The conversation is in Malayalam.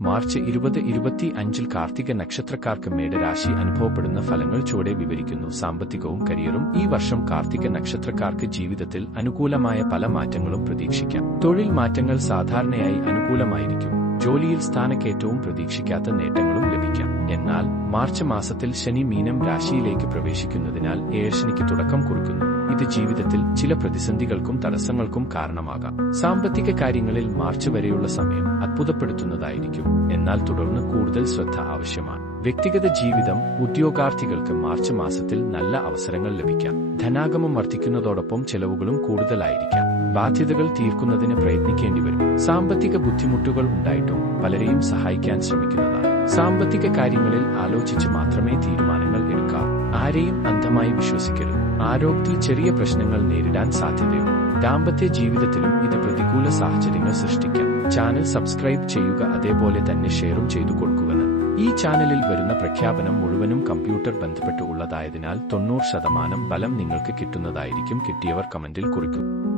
മാർച്ച് ഇരുപത് ഇരുപത്തി അഞ്ചിൽ കാർത്തിക നക്ഷത്രക്കാർക്ക് മേടരാശി അനുഭവപ്പെടുന്ന ഫലങ്ങൾ ചുവടെ വിവരിക്കുന്നു. സാമ്പത്തികവും കരിയറും. ഈ വർഷം കാർത്തിക നക്ഷത്രക്കാർക്ക് ജീവിതത്തിൽ അനുകൂലമായ പല മാറ്റങ്ങളും പ്രതീക്ഷിക്കാം. തൊഴിൽ മാറ്റങ്ങൾ സാധാരണയായി അനുകൂലമായിരിക്കും. ജോലിയിൽ സ്ഥാനക്കയറ്റവും പ്രതീക്ഷിക്കാത്ത നേട്ടങ്ങളും ലഭിക്കാം. എന്നാൽ മാർച്ച് മാസത്തിൽ ശനി മീനം രാശിയിലേക്ക് പ്രവേശിക്കുന്നതിനാൽ ഏഴശനിക്ക് തുടക്കം കുറിക്കുന്നു. ഇത് ജീവിതത്തിൽ ചില പ്രതിസന്ധികൾക്കും തടസ്സങ്ങൾക്കും കാരണമാകാം. സാമ്പത്തിക കാര്യങ്ങളിൽ മാർച്ച് വരെയുള്ള സമയം അത്ഭുതപ്പെടുത്തുന്നതായിരിക്കും. എന്നാൽ തുടർന്ന് കൂടുതൽ ശ്രദ്ധ ആവശ്യമാണ്. വ്യക്തിഗത ജീവിതം ഉദ്യോഗാർത്ഥികൾക്ക് മാർച്ച് മാസത്തിൽ നല്ല അവസരങ്ങൾ ലഭിക്കാം. ധനാഗമം വർദ്ധിക്കുന്നതോടൊപ്പം ചെലവുകളും കൂടുതലായിരിക്കാം. ബാധ്യതകൾ തീർക്കുന്നതിന് പ്രയത്നിക്കേണ്ടി വരും. സാമ്പത്തിക ബുദ്ധിമുട്ടുകൾ ഉണ്ടായിട്ടും പലരെയും സഹായിക്കാൻ ശ്രമിക്കുന്നതാണ്. സാമ്പത്തിക കാര്യങ്ങളിൽ ആലോചിച്ച് മാത്രമേ തീരുമാനങ്ങൾ എടുക്കാവൂ. ആരെയും അന്ധമായി വിശ്വസിക്കരുത്. ആരോഗ്യത്തിൽ ചെറിയ പ്രശ്നങ്ങൾ നേരിടാൻ സാധ്യതയുണ്ട്. ദാമ്പത്യ ജീവിതത്തിലും ഇത് പ്രതികൂല സാഹചര്യങ്ങൾ സൃഷ്ടിക്കാം. ചാനൽ സബ്സ്ക്രൈബ് ചെയ്യുക അതേപോലെ തന്നെ ഷെയറും ചെയ്തു കൊടുക്കുക ഈ ചാനലിൽ വരുന്ന പ്രഖ്യാപനം മുഴുവനും കമ്പ്യൂട്ടർ ബന്ധപ്പെട്ട് ഉള്ളതായതിനാൽ തൊണ്ണൂറ് ശതമാനം ബലം നിങ്ങൾക്ക് കിട്ടുന്നതായിരിക്കും. കിട്ടിയവർ കമന്റിൽ കുറിക്കും.